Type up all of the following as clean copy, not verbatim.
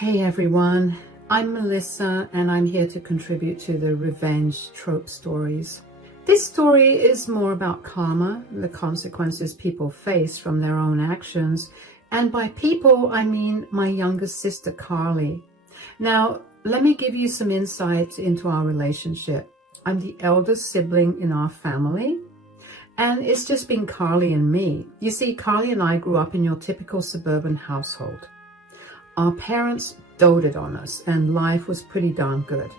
Hey everyone, I'm Melissa and I'm here to contribute to the revenge trope stories. This story is more about karma, the consequences people face from their own actions, and by people I mean my youngest sister Carly. Now, let me give you some insight into our relationship. I'm the eldest sibling in our family, and it's just been Carly and me. You see, Carly and I grew up in your typical suburban household. Our parents doted on us and life was pretty darn good.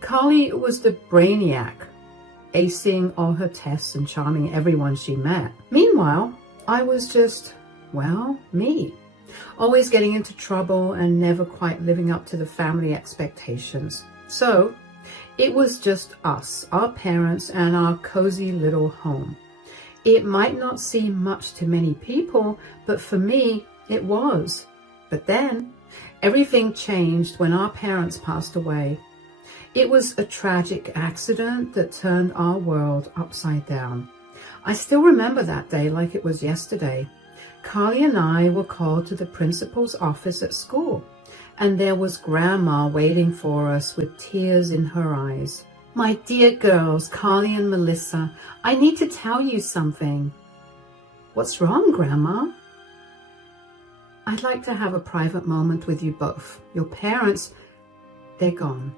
Carly was the brainiac, acing all her tests and charming everyone she met. Meanwhile, I was just, well, me. Always getting into trouble and never quite living up to the family expectations. So, it was just us, our parents, and our cozy little home. It might not seem much to many people, but for me, it was. But then, everything changed when our parents passed away. It was a tragic accident that turned our world upside down. I still remember that day like it was yesterday. Carly and I were called to the principal's office at school, and there was Grandma waiting for us with tears in her eyes. "My dear girls, Carly and Melissa, I need to tell you something." "What's wrong, Grandma?" "I'd like to have a private moment with you both. Your parents, they're gone.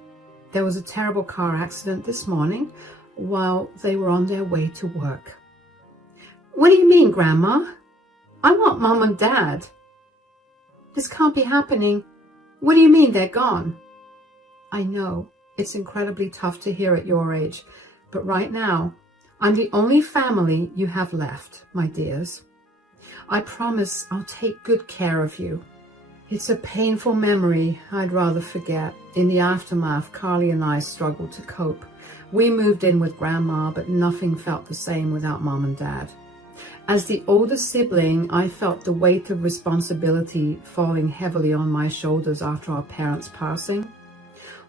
There was a terrible car accident this morning while they were on their way to work." "What do you mean, Grandma? I want Mom and Dad." "This can't be happening. What do you mean they're gone?" "I know, it's incredibly tough to hear at your age, but right now, I'm the only family you have left, my dears. I promise I'll take good care of you." It's a painful memory I'd rather forget. In the aftermath, Carly and I struggled to cope. We moved in with Grandma, but nothing felt the same without Mom and Dad. As the oldest sibling, I felt the weight of responsibility falling heavily on my shoulders after our parents' passing.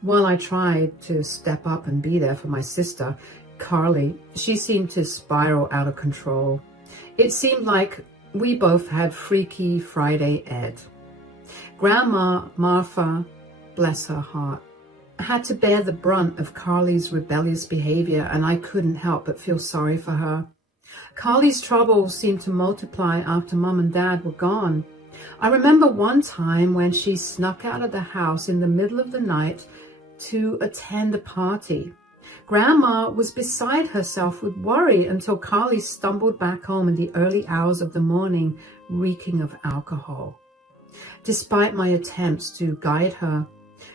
While I tried to step up and be there for my sister, Carly, she seemed to spiral out of control. It seemed like we both had Freaky Friday Ed. Grandma Martha, bless her heart, had to bear the brunt of Carly's rebellious behavior, and I couldn't help but feel sorry for her. Carly's troubles seemed to multiply after Mom and Dad were gone. I remember one time when she snuck out of the house in the middle of the night to attend a party. Grandma was beside herself with worry until Carly stumbled back home in the early hours of the morning, reeking of alcohol. Despite my attempts to guide her,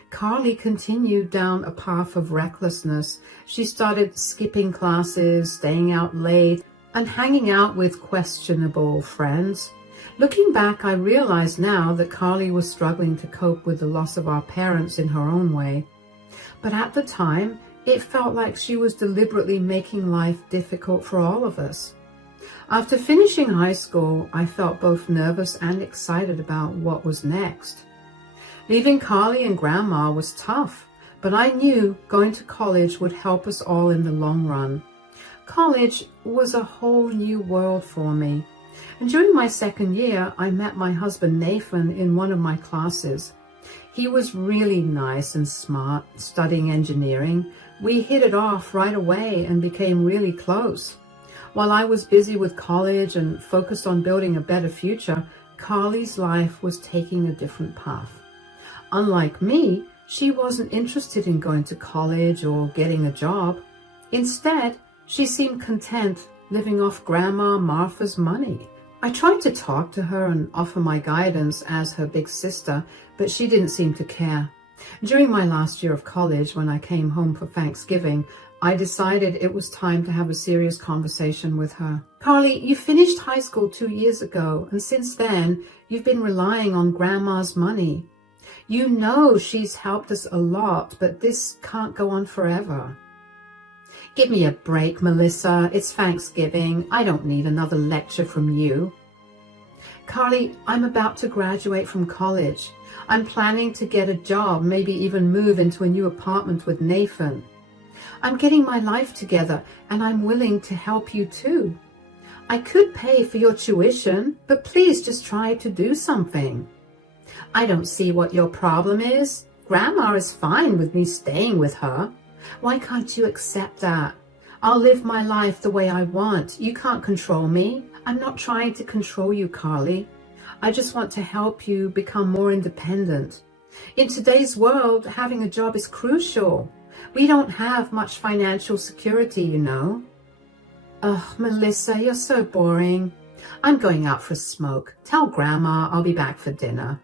Carly continued down a path of recklessness. She started skipping classes, staying out late, and hanging out with questionable friends. Looking back, I realize now that Carly was struggling to cope with the loss of our parents in her own way. But at the time, it felt like she was deliberately making life difficult for all of us. After finishing high school, I felt both nervous and excited about what was next. Leaving Carly and Grandma was tough, but I knew going to college would help us all in the long run. College was a whole new world for me. And during my second year, I met my husband Nathan in one of my classes. He was really nice and smart, studying engineering. We hit it off right away and became really close. While I was busy with college and focused on building a better future, Carly's life was taking a different path. Unlike me, she wasn't interested in going to college or getting a job. Instead, she seemed content living off Grandma Martha's money. I tried to talk to her and offer my guidance as her big sister, but she didn't seem to care. During my last year of college, when I came home for Thanksgiving, I decided it was time to have a serious conversation with her. "Carly, you finished high school 2 years ago, and since then, you've been relying on Grandma's money. You know she's helped us a lot, but this can't go on forever." "Give me a break, Melissa. It's Thanksgiving. I don't need another lecture from you." "Carly, I'm about to graduate from college. I'm planning to get a job, maybe even move into a new apartment with Nathan. I'm getting my life together, and I'm willing to help you too. I could pay for your tuition, but please just try to do something." I don't see what your problem is. Grandma is fine with me staying with her. Why can't you accept that? I'll live my life the way I want. You can't control me. I'm not trying to control you, Carly. I just want to help you become more independent. In today's world, having a job is crucial. We don't have much financial security, you know. Oh, Melissa, you're so boring. I'm going out for a smoke. Tell Grandma I'll be back for dinner.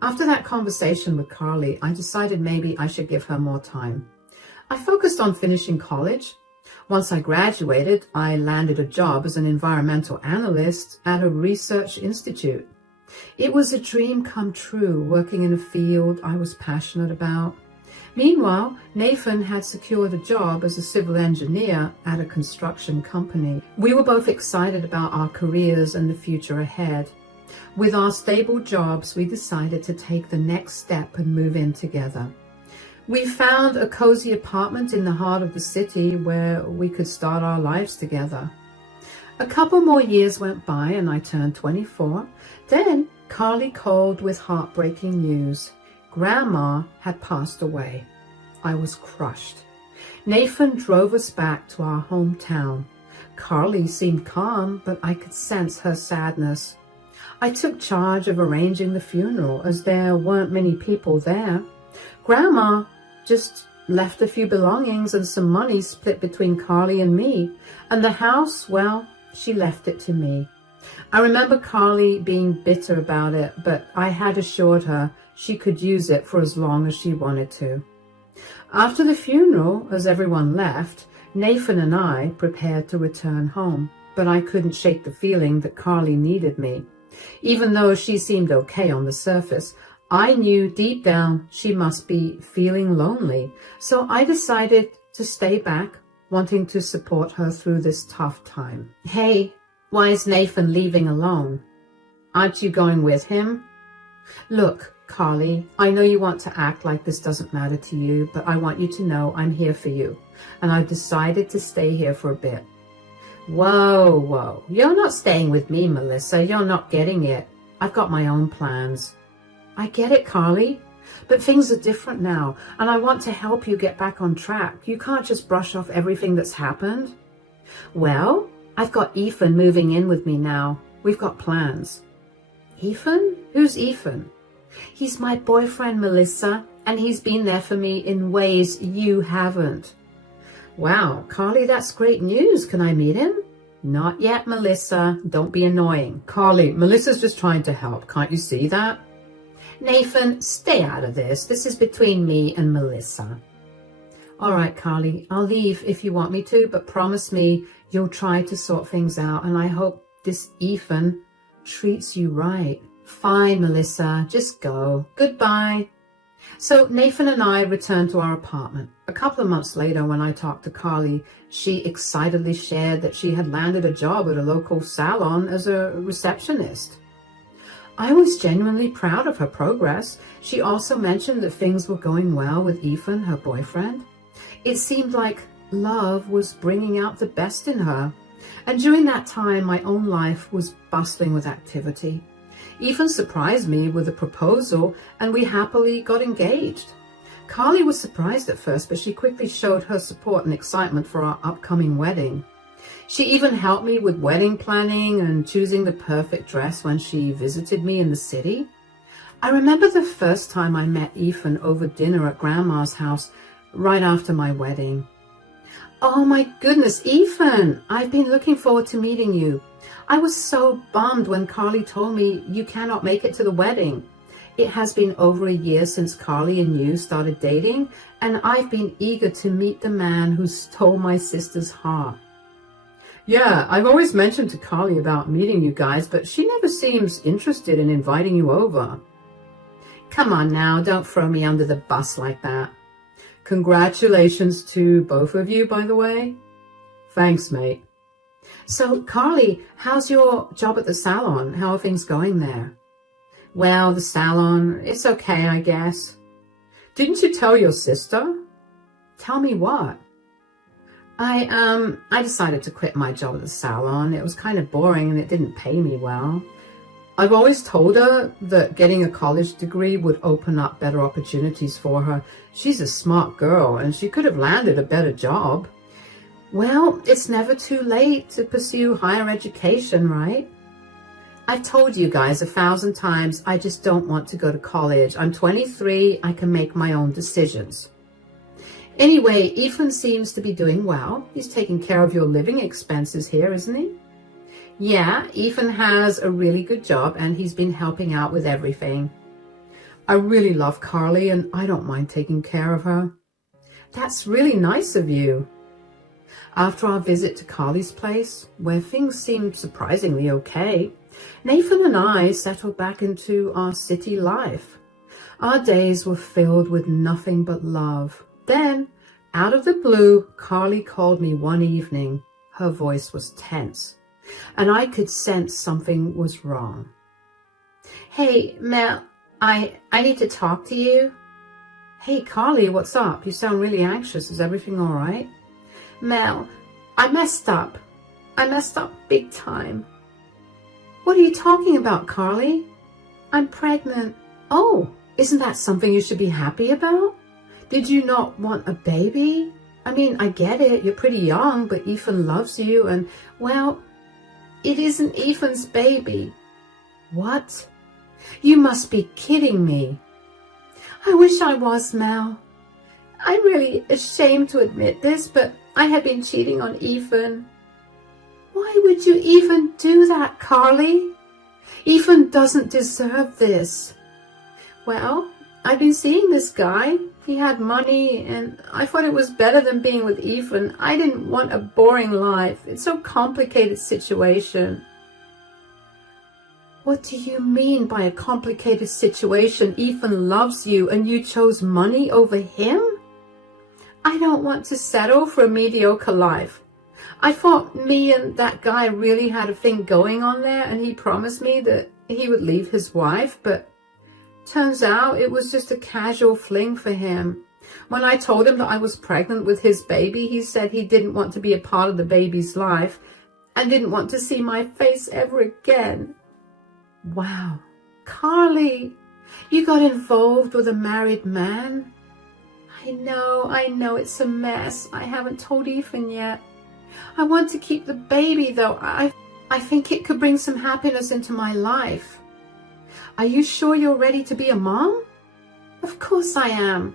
After that conversation with Carly, I decided maybe I should give her more time. I focused on finishing college. Once I graduated, I landed a job as an environmental analyst at a research institute. It was a dream come true, working in a field I was passionate about. Meanwhile, Nathan had secured a job as a civil engineer at a construction company. We were both excited about our careers and the future ahead. With our stable jobs, we decided to take the next step and move in together. We found a cozy apartment in the heart of the city where we could start our lives together. A couple more years went by and I turned 24. Then Carly called with heartbreaking news. Grandma had passed away. I was crushed. Nathan drove us back to our hometown. Carly seemed calm, but I could sense her sadness. I took charge of arranging the funeral as there weren't many people there. Grandma just left a few belongings and some money split between Carly and me. And the house, well, she left it to me. I remember Carly being bitter about it, but I had assured her she could use it for as long as she wanted to. After the funeral, as everyone left, Nathan and I prepared to return home, but I couldn't shake the feeling that Carly needed me. Even though she seemed okay on the surface, I knew deep down she must be feeling lonely, so I decided to stay back, wanting to support her through this tough time. Hey, why is Nathan leaving alone? Aren't you going with him? Look, Carly, I know you want to act like this doesn't matter to you, but I want you to know I'm here for you, and I've decided to stay here for a bit. Whoa, you're not staying with me, Melissa. You're not getting it. I've got my own plans. I get it, Carly, but things are different now, and I want to help you get back on track. You can't just brush off everything that's happened. Well, I've got Ethan moving in with me now. We've got plans. Ethan? Who's Ethan? He's my boyfriend, Melissa, and he's been there for me in ways you haven't. Wow, Carly, that's great news. Can I meet him? Not yet, Melissa. Don't be annoying. Carly, Melissa's just trying to help. Can't you see that? Nathan, stay out of this. This is between me and Melissa. All right, Carly, I'll leave if you want me to, but promise me you'll try to sort things out, and I hope this Ethan treats you right. Fine, Melissa, just go. Goodbye. So Nathan and I returned to our apartment. A couple of months later, when I talked to Carly, she excitedly shared that she had landed a job at a local salon as a receptionist. I was genuinely proud of her progress. She also mentioned that things were going well with Ethan, her boyfriend. It seemed like love was bringing out the best in her. And during that time, my own life was bustling with activity. Ethan surprised me with a proposal, and we happily got engaged. Carly was surprised at first, but she quickly showed her support and excitement for our upcoming wedding. She even helped me with wedding planning and choosing the perfect dress when she visited me in the city. I remember the first time I met Ethan over dinner at Grandma's house right after my wedding. Oh my goodness, Ethan, I've been looking forward to meeting you. I was so bummed when Carly told me you cannot make it to the wedding. It has been over a year since Carly and you started dating, and I've been eager to meet the man who stole my sister's heart. Yeah, I've always mentioned to Carly about meeting you guys, but she never seems interested in inviting you over. Come on now, don't throw me under the bus like that. Congratulations to both of you, by the way. Thanks, mate. So, Carly, how's your job at the salon? How are things going there? Well, the salon, it's okay, I guess. Didn't you tell your sister? Tell me what? I decided to quit my job at the salon. It was kind of boring and it didn't pay me well. I've always told her that getting a college degree would open up better opportunities for her. She's a smart girl and she could have landed a better job. Well, it's never too late to pursue higher education, right? I've told you guys 1,000 times I just don't want to go to college. I'm 23, I can make my own decisions. Anyway, Ethan seems to be doing well. He's taking care of your living expenses here, isn't he? Yeah, Ethan has a really good job and he's been helping out with everything. I really love Carly and I don't mind taking care of her. That's really nice of you. After our visit to Carly's place, where things seemed surprisingly okay, Nathan and I settled back into our city life. Our days were filled with nothing but love. Then, out of the blue, Carly called me one evening. Her voice was tense, and I could sense something was wrong. Hey, Mel, I need to talk to you. Hey, Carly, what's up? You sound really anxious. Is everything all right? Mel, I messed up. I messed up big time. What are you talking about, Carly? I'm pregnant. Oh, isn't that something you should be happy about? Did you not want a baby? I mean, I get it. You're pretty young, but Ethan loves you and, well, it isn't Ethan's baby. What? You must be kidding me. I wish I was, Mel. I'm really ashamed to admit this, but I had been cheating on Ethan. Why would you even do that, Carly? Ethan doesn't deserve this. Well, I've been seeing this guy. He had money, and I thought it was better than being with Ethan. I didn't want a boring life. It's so complicated situation. What do you mean by a complicated situation? Ethan loves you, and you chose money over him? I don't want to settle for a mediocre life. I thought me and that guy really had a thing going on there, and he promised me that he would leave his wife, but turns out it was just a casual fling for him. When I told him that I was pregnant with his baby, he said he didn't want to be a part of the baby's life and didn't want to see my face ever again. Wow, Carly, you got involved with a married man? I know, it's a mess. I haven't told Ethan yet. I want to keep the baby, though. I think it could bring some happiness into my life. Are you sure you're ready to be a mom? Of course I am.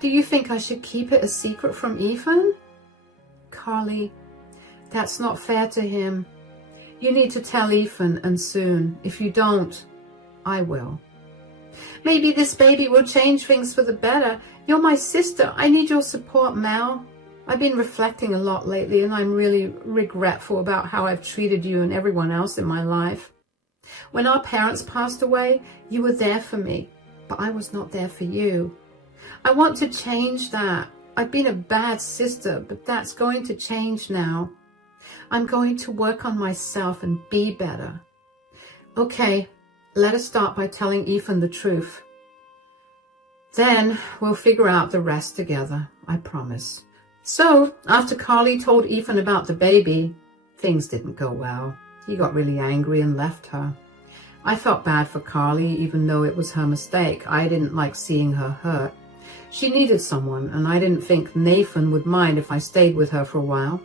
Do you think I should keep it a secret from Ethan? Carly, that's not fair to him. You need to tell Ethan, and soon. If you don't, I will. Maybe this baby will change things for the better. You're my sister. I need your support, Mel. I've been reflecting a lot lately, and I'm really regretful about how I've treated you and everyone else in my life. When our parents passed away, you were there for me, but I was not there for you. I want to change that. I've been a bad sister, but that's going to change now. I'm going to work on myself and be better. Okay, let us start by telling Ethan the truth. Then we'll figure out the rest together, I promise. So, after Carly told Ethan about the baby, things didn't go well. He got really angry and left her. I felt bad for Carly, even though it was her mistake. I didn't like seeing her hurt. She needed someone, and I didn't think Nathan would mind if I stayed with her for a while.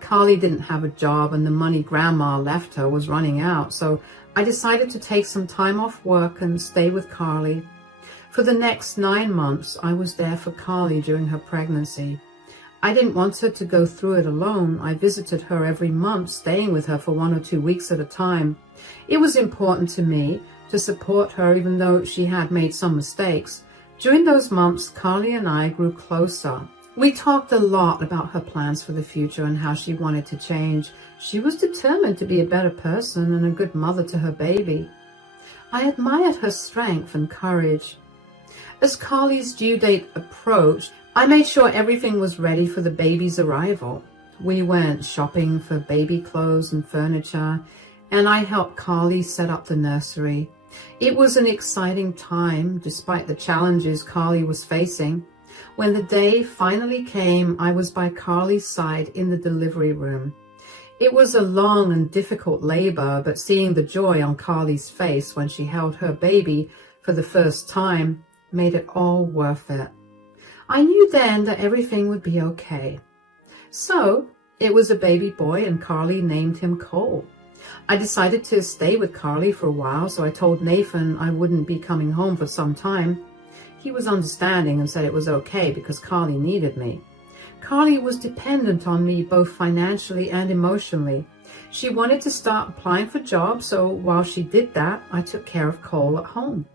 Carly didn't have a job, and the money Grandma left her was running out, so I decided to take some time off work and stay with Carly. For the next 9 months, I was there for Carly during her pregnancy. I didn't want her to go through it alone. I visited her every month, staying with her for 1 or 2 weeks at a time. It was important to me to support her, even though she had made some mistakes. During those months, Carly and I grew closer. We talked a lot about her plans for the future and how she wanted to change. She was determined to be a better person and a good mother to her baby. I admired her strength and courage. As Carly's due date approached, I made sure everything was ready for the baby's arrival. We went shopping for baby clothes and furniture, and I helped Carly set up the nursery. It was an exciting time, despite the challenges Carly was facing. When the day finally came, I was by Carly's side in the delivery room. It was a long and difficult labor, but seeing the joy on Carly's face when she held her baby for the first time made it all worth it. I knew then that everything would be okay. So it was a baby boy, and Carly named him Cole. I decided to stay with Carly for a while, so I told Nathan I wouldn't be coming home for some time. He was understanding and said it was okay because Carly needed me. Carly was dependent on me both financially and emotionally. She wanted to start applying for jobs, so while she did that, I took care of Cole at home.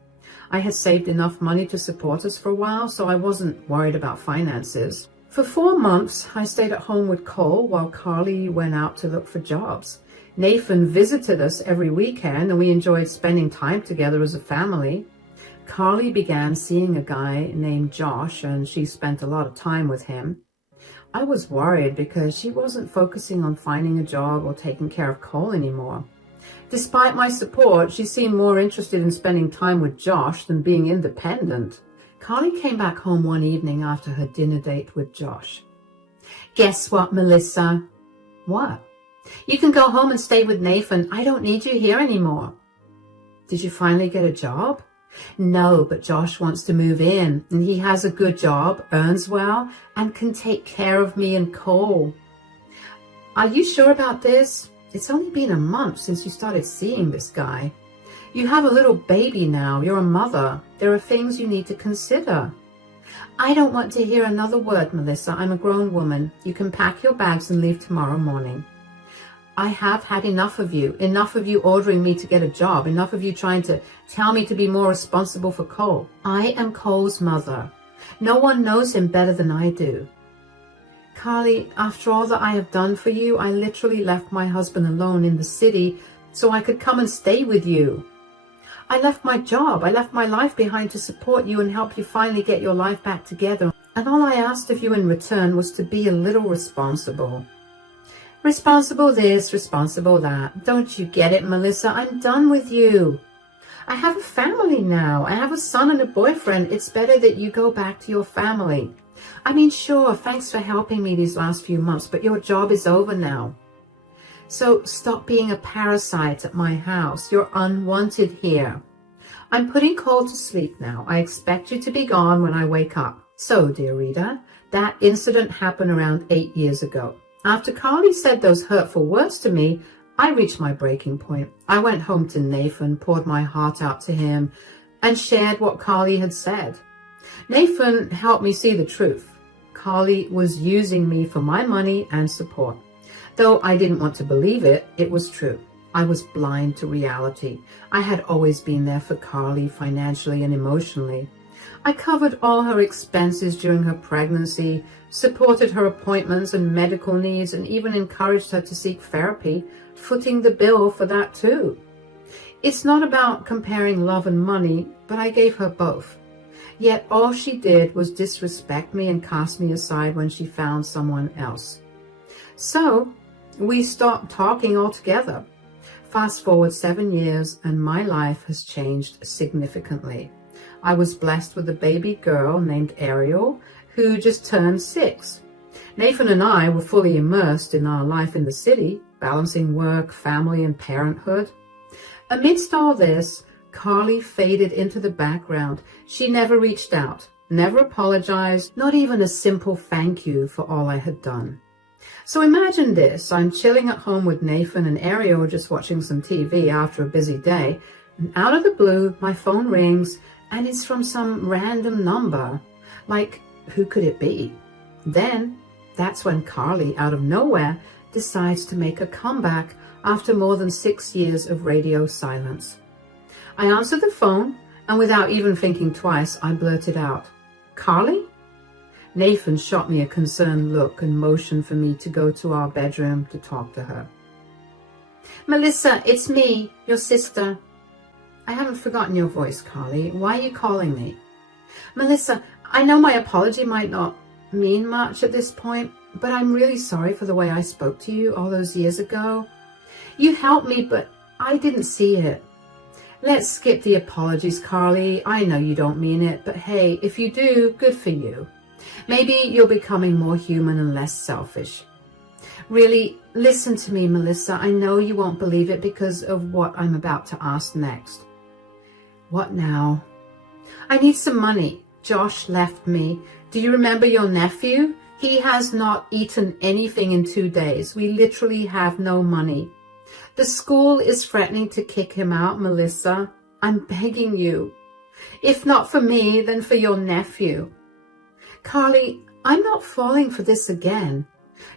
I had saved enough money to support us for a while, so I wasn't worried about finances. For 4 months, I stayed at home with Cole while Carly went out to look for jobs. Nathan visited us every weekend, and we enjoyed spending time together as a family. Carly began seeing a guy named Josh, and she spent a lot of time with him. I was worried because she wasn't focusing on finding a job or taking care of Cole anymore. Despite my support, she seemed more interested in spending time with Josh than being independent. Carly came back home one evening after her dinner date with Josh. "Guess what, Melissa?" "What?" "You can go home and stay with Nathan. I don't need you here anymore." "Did you finally get a job?" "No, but Josh wants to move in, and he has a good job, earns well, and can take care of me and Cole." "Are you sure about this? It's only been a month since you started seeing this guy. You have a little baby now. You're a mother. There are things you need to consider." "I don't want to hear another word, Melissa. I'm a grown woman. You can pack your bags and leave tomorrow morning." "I have had enough of you ordering me to get a job, enough of you trying to tell me to be more responsible for Cole. I am Cole's mother. No one knows him better than I do." "Carly, after all that I have done for you, I literally left my husband alone in the city so I could come and stay with you. I left my job, I left my life behind to support you and help you finally get your life back together. And all I asked of you in return was to be a little responsible." "Responsible this, responsible that. Don't you get it, Melissa? I'm done with you. I have a family now. I have a son and a boyfriend. It's better that you go back to your family. I mean, sure, thanks for helping me these last few months, but your job is over now. So stop being a parasite at my house. You're unwanted here. I'm putting Cole to sleep now. I expect you to be gone when I wake up." So, dear reader, that incident happened around 8 years ago. After Carly said those hurtful words to me, I reached my breaking point. I went home to Nathan, poured my heart out to him, and shared what Carly had said. Nathan helped me see the truth. Carly was using me for my money and support. Though I didn't want to believe it, it was true. I was blind to reality. I had always been there for Carly financially and emotionally. I covered all her expenses during her pregnancy, supported her appointments and medical needs, and even encouraged her to seek therapy, footing the bill for that too. It's not about comparing love and money, but I gave her both. Yet all she did was disrespect me and cast me aside when she found someone else. So we stopped talking altogether. Fast forward 7 years, and my life has changed significantly. I was blessed with a baby girl named Ariel, who just turned 6. Nathan and I were fully immersed in our life in the city, balancing work, family, and parenthood. Amidst all this, Carly faded into the background. She never reached out, never apologized, not even a simple thank you for all I had done. So imagine this. I'm chilling at home with Nathan and Ariel, just watching some TV after a busy day, and out of the blue, my phone rings, and it's from some random number. Like, who could it be? Then, that's when Carly, out of nowhere, decides to make a comeback after more than 6 years of radio silence. I answered the phone, and without even thinking twice, I blurted out, "Carly?" Nathan shot me a concerned look and motioned for me to go to our bedroom to talk to her. "Melissa, it's me, your sister." "I haven't forgotten your voice, Carly. Why are you calling me?" "Melissa, I know my apology might not mean much at this point, but I'm really sorry for the way I spoke to you all those years ago. You helped me, but I didn't see it. Let's skip the apologies, Carly. I know you don't mean it, but hey, if you do, good for you. Maybe you're becoming more human and less selfish. Really, listen to me, Melissa. I know you won't believe it because of what I'm about to ask next. What now? I need some money. Josh left me. Do you remember your nephew? He has not eaten anything in 2 days. We literally have no money. The school is threatening to kick him out, Melissa. I'm begging you. If not for me, then for your nephew. Carly, I'm not falling for this again.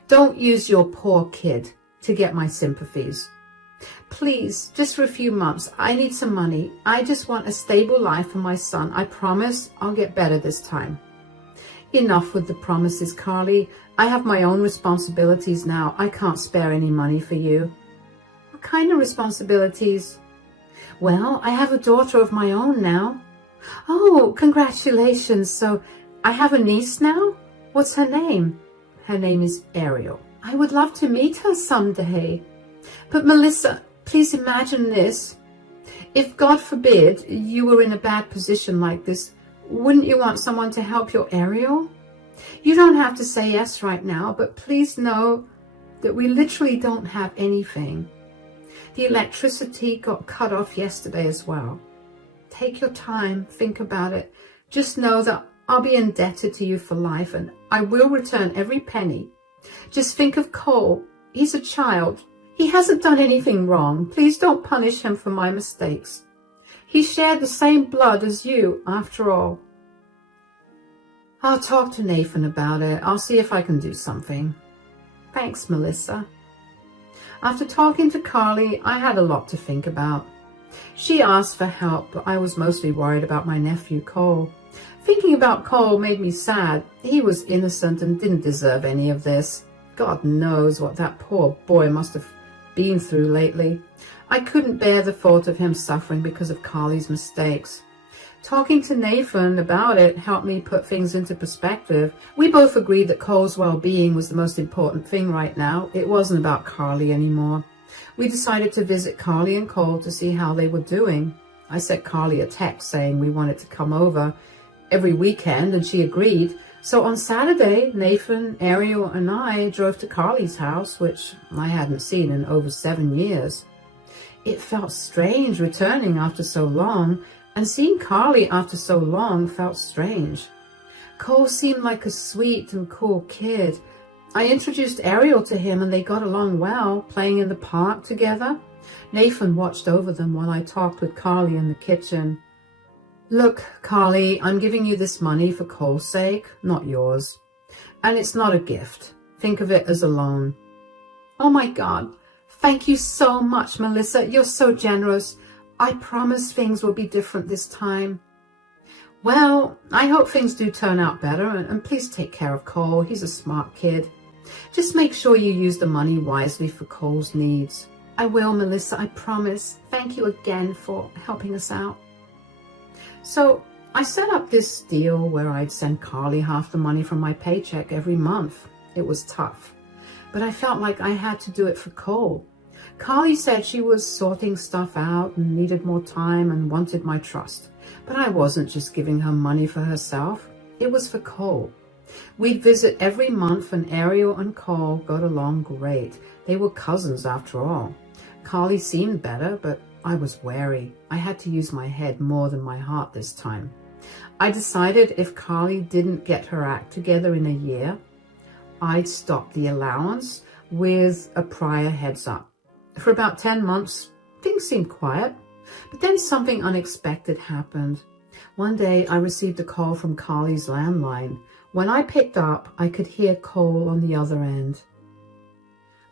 Don't use your poor kid to get my sympathies. Please, just for a few months, I need some money. I just want a stable life for my son. I promise I'll get better this time. Enough with the promises, Carly. I have my own responsibilities now. I can't spare any money for you. What kind of responsibilities? Well, I have a daughter of my own now. Oh, congratulations. So I have a niece now? What's her name? Her name is Ariel. I would love to meet her someday. But Melissa, please imagine this. If, God forbid, you were in a bad position like this, wouldn't you want someone to help your Ariel? You don't have to say yes right now, but please know that we literally don't have anything. The electricity got cut off yesterday as well. Take your time, think about it. Just know that I'll be indebted to you for life and I will return every penny. Just think of Cole. He's a child. He hasn't done anything wrong. Please don't punish him for my mistakes. He shared the same blood as you, after all. I'll talk to Nathan about it. I'll see if I can do something. Thanks, Melissa. After talking to Carly, I had a lot to think about. She asked for help, but I was mostly worried about my nephew, Cole. Thinking about Cole made me sad. He was innocent and didn't deserve any of this. God knows what that poor boy must have been through lately. I couldn't bear the thought of him suffering because of Carly's mistakes. Talking to Nathan about it helped me put things into perspective. We both agreed that Cole's well-being was the most important thing right now. It wasn't about Carly anymore. We decided to visit Carly and Cole to see how they were doing. I sent Carly a text saying we wanted to come over every weekend, and she agreed. So on Saturday, Nathan, Ariel, and I drove to Carly's house, which I hadn't seen in over 7 years. It felt strange returning after so long, and seeing Carly after so long felt strange. Cole seemed like a sweet and cool kid. I introduced Ariel to him and they got along well, playing in the park together. Nathan watched over them while I talked with Carly in the kitchen. Look, Carly, I'm giving you this money for Cole's sake, not yours. And it's not a gift. Think of it as a loan. Oh my God. Thank you so much, Melissa. You're so generous. I promise things will be different this time. Well, I hope things do turn out better, and please take care of Cole. He's a smart kid. Just make sure you use the money wisely for Cole's needs. I will, Melissa, I promise. Thank you again for helping us out. So I set up this deal where I'd send Carly half the money from my paycheck every month. It was tough, but I felt like I had to do it for Cole. Carly said she was sorting stuff out and needed more time and wanted my trust. But I wasn't just giving her money for herself. It was for Cole. We'd visit every month and Ariel and Cole got along great. They were cousins after all. Carly seemed better, but I was wary. I had to use my head more than my heart this time. I decided if Carly didn't get her act together in a year, I'd stop the allowance with a prior heads up. For about 10 months, things seemed quiet, but then something unexpected happened. One day, I received a call from Carly's landline. When I picked up, I could hear Cole on the other end.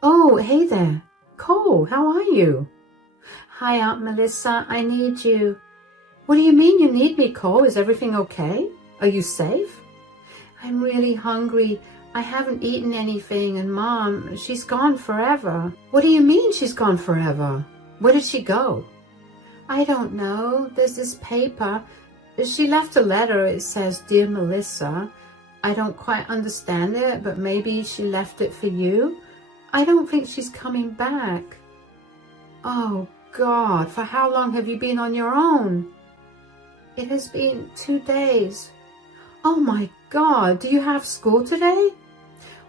Oh, hey there. Cole, how are you? Hi, Aunt Melissa. I need you. What do you mean you need me, Cole? Is everything okay? Are you safe? I'm really hungry. I haven't eaten anything, and Mom, she's gone forever. What do you mean she's gone forever? Where did she go? I don't know. There's this paper. She left a letter. It says, Dear Melissa. I don't quite understand it, but maybe she left it for you. I don't think she's coming back. Oh, God, for how long have you been on your own? It has been 2 days. Oh, my God, do you have school today?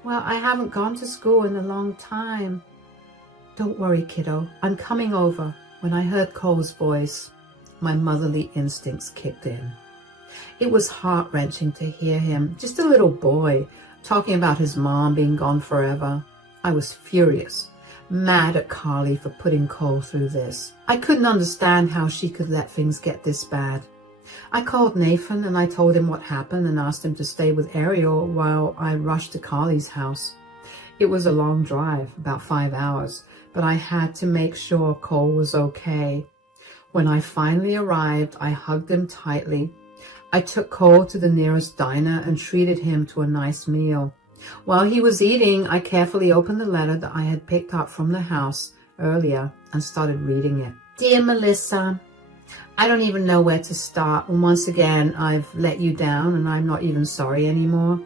Well, I haven't gone to school in a long time. Don't worry, kiddo. I'm coming over. When I heard Cole's voice, my motherly instincts kicked in. It was heart-wrenching to hear him, just a little boy, talking about his mom being gone forever. I was furious, mad at Carly for putting Cole through this. I couldn't understand how she could let things get this bad. I called Nathan and I told him what happened and asked him to stay with Ariel while I rushed to Carly's house. It was a long drive, about 5 hours, but I had to make sure Cole was okay. When I finally arrived, I hugged him tightly. I took Cole to the nearest diner and treated him to a nice meal. While he was eating, I carefully opened the letter that I had picked up from the house earlier and started reading it. Dear Melissa, I don't even know where to start, and once again, I've let you down and I'm not even sorry anymore.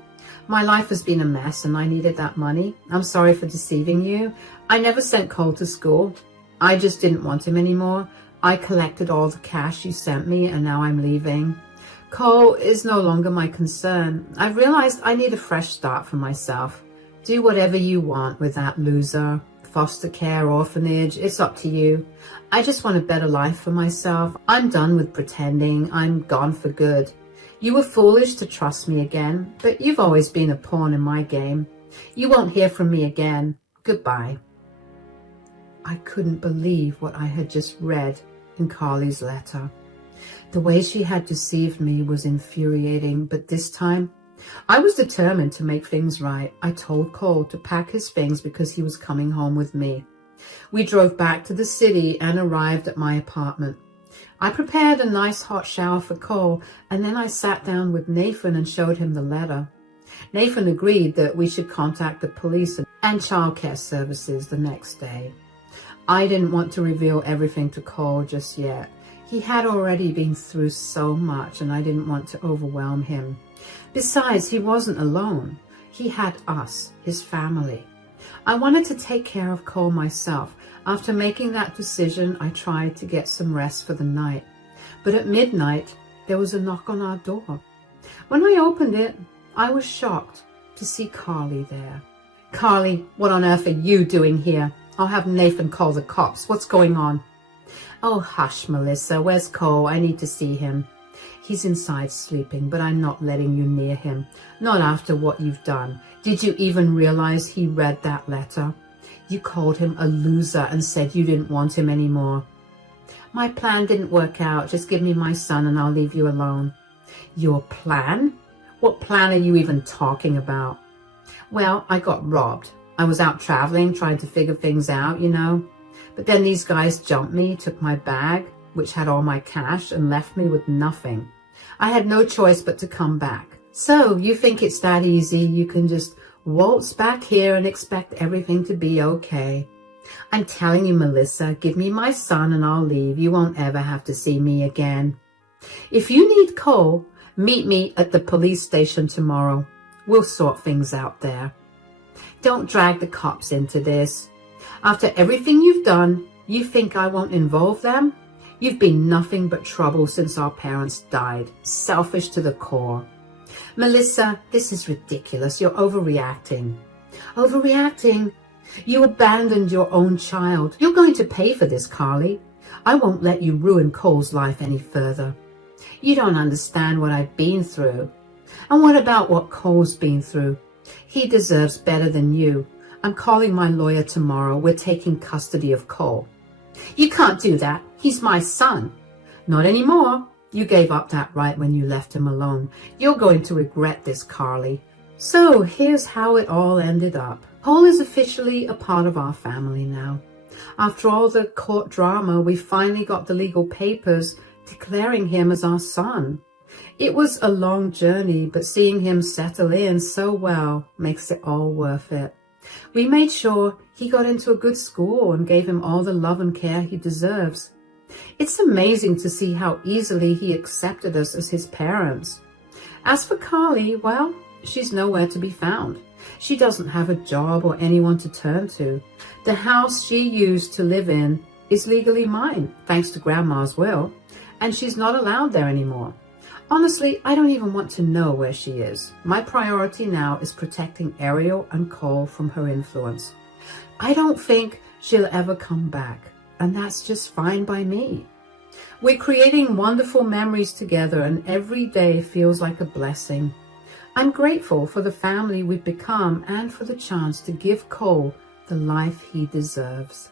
My life has been a mess and I needed that money. I'm sorry for deceiving you. I never sent Cole to school. I just didn't want him anymore. I collected all the cash you sent me and now I'm leaving. Cole is no longer my concern. I've realized I need a fresh start for myself. Do whatever you want with that loser. Foster care, orphanage, it's up to you. I just want a better life for myself. I'm done with pretending. I'm gone for good. You were foolish to trust me again, but you've always been a pawn in my game. You won't hear from me again. Goodbye. I couldn't believe what I had just read in Carly's letter. The way she had deceived me was infuriating, but this time I was determined to make things right. I told Cole to pack his things because he was coming home with me. We drove back to the city and arrived at my apartment. I prepared a nice hot shower for Cole, and then I sat down with Nathan and showed him the letter. Nathan agreed that we should contact the police and childcare services the next day. I didn't want to reveal everything to Cole just yet. He had already been through so much and I didn't want to overwhelm him. Besides, he wasn't alone. He had us, his family. I wanted to take care of Cole myself. After making that decision, I tried to get some rest for the night. But at midnight, there was a knock on our door. When I opened it, I was shocked to see Carly there. Carly, what on earth are you doing here? I'll have Nathan call the cops. What's going on? Oh, hush, Melissa. Where's Cole? I need to see him. He's inside sleeping, but I'm not letting you near him. Not after what you've done. Did you even realize he read that letter? You called him a loser and said you didn't want him anymore. My plan didn't work out. Just give me my son and I'll leave you alone. Your plan? What plan are you even talking about? Well, I got robbed. I was out traveling, trying to figure things out, you know. But then these guys jumped me, took my bag, which had all my cash, and left me with nothing. I had no choice but to come back. So you think it's that easy? You can just waltz back here and expect everything to be okay. I'm telling you, Melissa, give me my son and I'll leave. You won't ever have to see me again. If you need Cole, meet me at the police station tomorrow. We'll sort things out there. Don't drag the cops into this. After everything you've done, you think I won't involve them? You've been nothing but trouble since our parents died. Selfish to the core. Melissa, this is ridiculous. You're overreacting. Overreacting? You abandoned your own child. You're going to pay for this, Carly. I won't let you ruin Cole's life any further. You don't understand what I've been through. And what about what Cole's been through? He deserves better than you. I'm calling my lawyer tomorrow. We're taking custody of Cole. You can't do that. He's my son. Not anymore. You gave up that right when you left him alone. You're going to regret this, Carly. So here's how it all ended up. Cole is officially a part of our family now. After all the court drama, we finally got the legal papers declaring him as our son. It was a long journey, but seeing him settle in so well makes it all worth it. We made sure he got into a good school and gave him all the love and care he deserves. It's amazing to see how easily he accepted us as his parents. As for Carly, well, she's nowhere to be found. She doesn't have a job or anyone to turn to. The house she used to live in is legally mine, thanks to Grandma's will, and she's not allowed there anymore. Honestly, I don't even want to know where she is. My priority now is protecting Ariel and Cole from her influence. I don't think she'll ever come back, and that's just fine by me. We're creating wonderful memories together, and every day feels like a blessing. I'm grateful for the family we've become and for the chance to give Cole the life he deserves.